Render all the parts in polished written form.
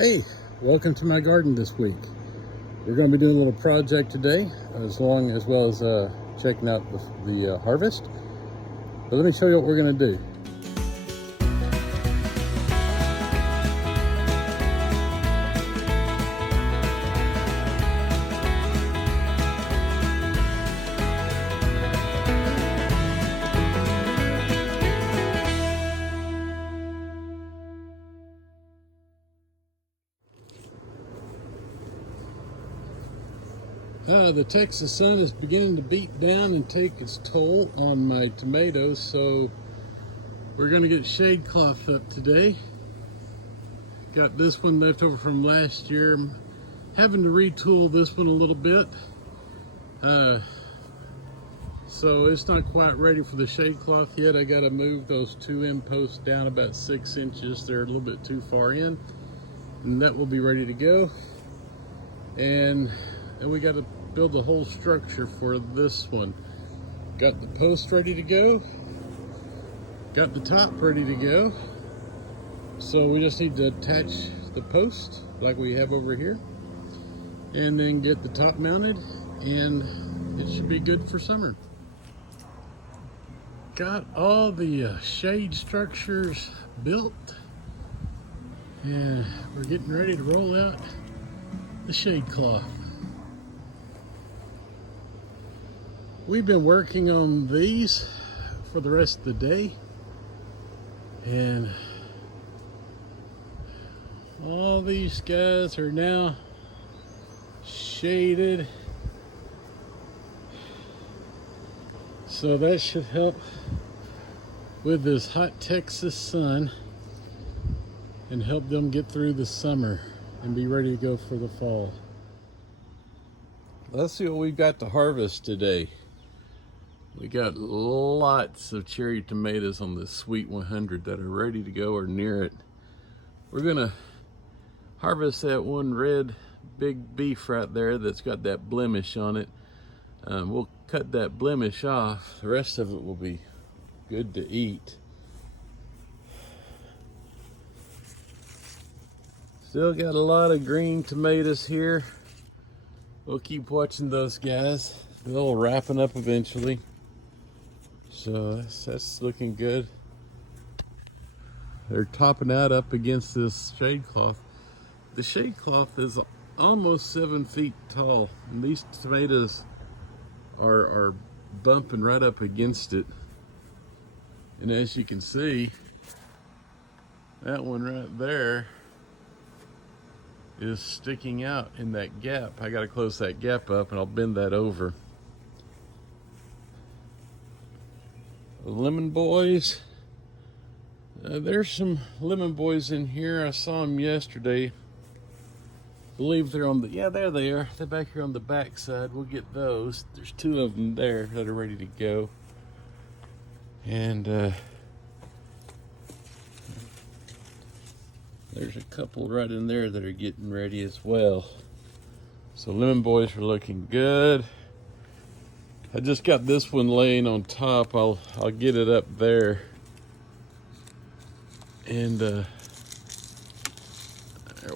Hey, welcome to my garden this week. We're going to be doing a little project today, as well as checking out the harvest. But let me show you what we're going to do. The Texas sun is beginning to beat down and take its toll on my tomatoes, so we're going to get shade cloth up today. Got this one left over from last year. I'm having to retool this one a little bit, so it's not quite ready for the shade cloth yet. I got to move those 2 end posts down about 6 inches. They're a little bit too far in, and that will be ready to go. And we got to build the whole structure for this one. Got the post ready to go, got the top ready to go, so we just need to attach the post like we have over here and then get the top mounted, and it should be good for summer. Got all the shade structures built, and we're getting ready to roll out the shade cloth. We've been working on these for the rest of the day, and all these guys are now shaded, so that should help with this hot Texas sun and help them get through the summer and be ready to go for the fall. Let's see what we've got to harvest today. We got lots of cherry tomatoes on the Sweet 100 that are ready to go or near it. We're gonna harvest that one red big beef right there that's got that blemish on it. We'll cut that blemish off. The rest of it will be good to eat. Still got a lot of green tomatoes here. We'll keep watching those guys. They'll wrapping up eventually. So that's looking good. They're topping out up against this shade cloth. The shade cloth is almost 7 feet tall, and these tomatoes are bumping right up against it. And as you can see, that one right there is sticking out in that gap. I got to close that gap up, and I'll bend that over. Lemon boys. There's some lemon boys in here. I saw them yesterday. I believe they're on the, yeah, there they are. They're back here on the back side. We'll get those. There's 2 of them there that are ready to go. And there's a couple right in there that are getting ready as well. So lemon boys are looking good. I just got this one laying on top. I'll get it up there, and there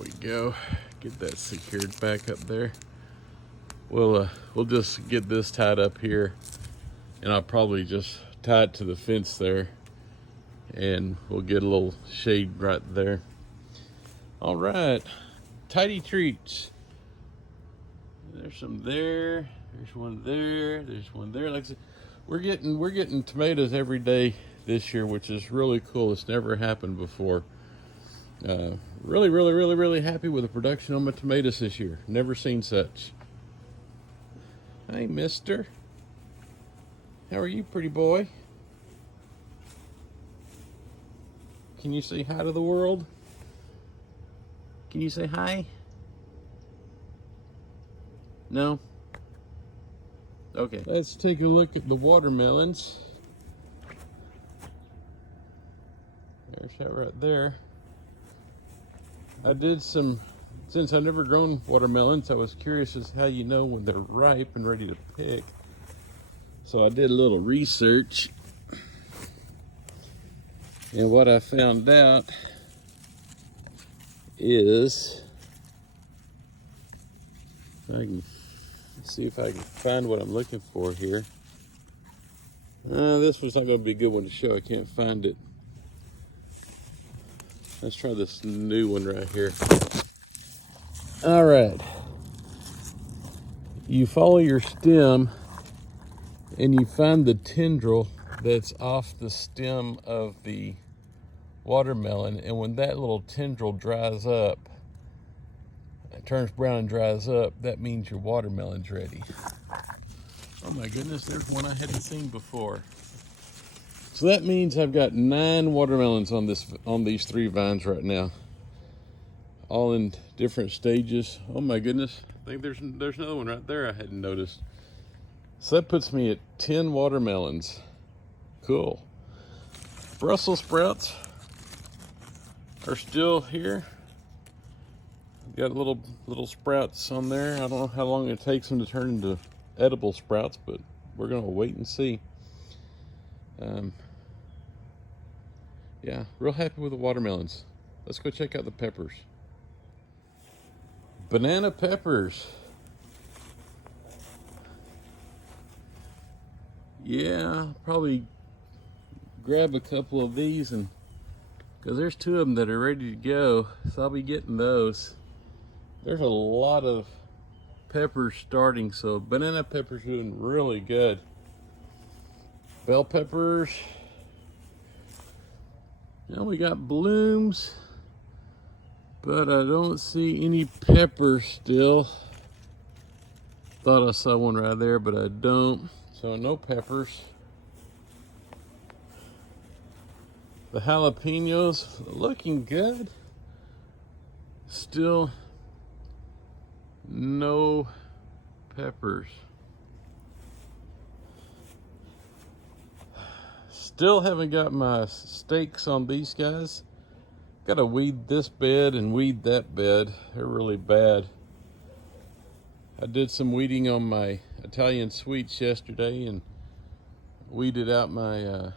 we go. Get that secured back up there. We'll just get this tied up here, and I'll probably just tie it to the fence there, and we'll get a little shade right there. All right, tidy treats. There's some there. There's one there. There's one there. Like I said, we're getting tomatoes every day this year, which is really cool. It's never happened before. Really happy with the production on my tomatoes this year. Never seen such. Hey, mister. How are you, pretty boy? Can you say hi to the world? Can you say hi? No? Okay. Let's take a look at the watermelons. There's that right there. I did some, since I've never grown watermelons, I was curious as how you know when they're ripe and ready to pick. So I did a little research, and what I found out is, I can see if I can find what I'm looking for here. This one's not going to be a good one to show. I can't find it. Let's try this new one right here. All right. You follow your stem and you find the tendril that's off the stem of the watermelon, and when that little tendril dries up, it turns brown and dries up, that means your watermelon's ready. Oh my goodness, there's one I hadn't seen before. So that means I've got 9 watermelons on these 3 vines right now, all in different stages. Oh my goodness, I think there's another one right there I hadn't noticed. So that puts me at 10 watermelons. Cool. Brussels sprouts are still here. Got little sprouts on there. I don't know how long it takes them to turn into edible sprouts, but we're gonna wait and see. Yeah, real happy with the watermelons. Let's go check out the peppers. Banana peppers. Yeah, probably grab a couple of these, and because there's 2 of them that are ready to go, so I'll be getting those. There's a lot of peppers starting, so banana peppers doing really good. Bell peppers. Now we got blooms, but I don't see any peppers still. Thought I saw one right there, but I don't. So no peppers. The jalapenos looking good. Still no peppers. Still haven't got my stakes on these guys. Gotta weed this bed and weed that bed. They're really bad. I did some weeding on my Italian sweets yesterday and weeded out my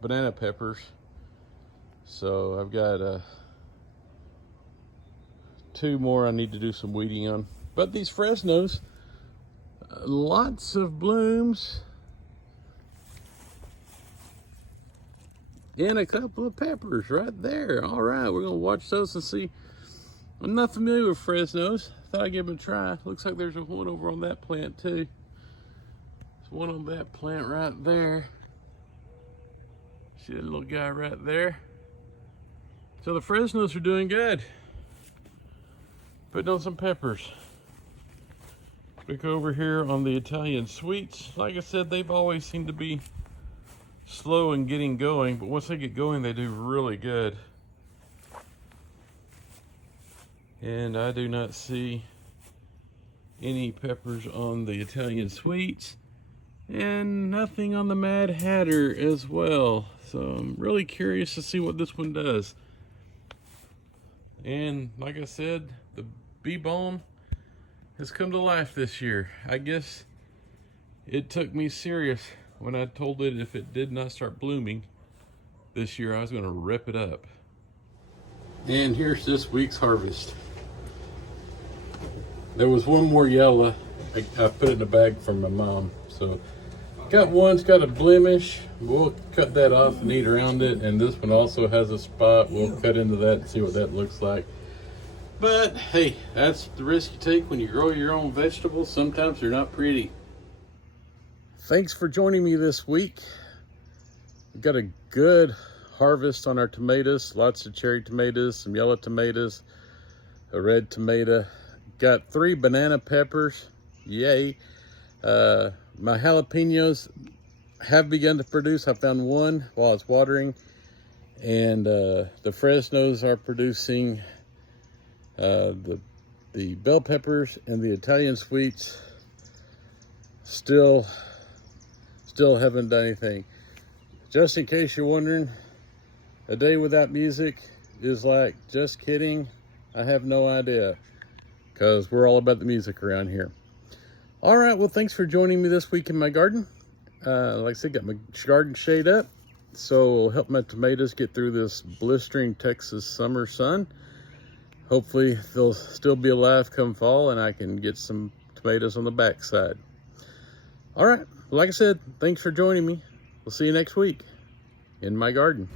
banana peppers. So I've got 2 more I need to do some weeding on. But these Fresnos, lots of blooms. And a couple of peppers right there. All right, we're gonna watch those and see. I'm not familiar with Fresnos. Thought I'd give them a try. Looks like there's one over on that plant too. There's one on that plant right there. See that little guy right there? So the Fresnos are doing good. Putting on some peppers. Look over here on the Italian sweets. Like I said, they've always seemed to be slow in getting going, but once they get going, they do really good. And I do not see any peppers on the Italian sweets, and nothing on the Mad Hatter as well. So I'm really curious to see what this one does. And like I said, the bee balm has come to life this year. I guess it took me serious when I told it if it did not start blooming this year, I was gonna rip it up. And here's this week's harvest. There was one more yellow. I put it in a bag for my mom. So got one's got a blemish. We'll cut that off and eat around it. And this one also has a spot. We'll cut into that and see what that looks like. But hey, that's the risk you take when you grow your own vegetables. Sometimes they're not pretty. Thanks for joining me this week. We've got a good harvest on our tomatoes. Lots of cherry tomatoes, some yellow tomatoes, a red tomato. Got 3 banana peppers. Yay. My jalapenos have begun to produce. I found one while I was watering. And the Fresnos are producing. The bell peppers and the Italian sweets still haven't done anything. Just in case you're wondering, a day without music is like, just kidding, I have no idea, because we're all about the music around here. All right, well, thanks for joining me this week in my garden. Like I said, got my garden shade up, so it'll help my tomatoes get through this blistering Texas summer sun. Hopefully they'll still be alive come fall and I can get some tomatoes on the backside. All right, like I said, thanks for joining me. We'll see you next week in my garden.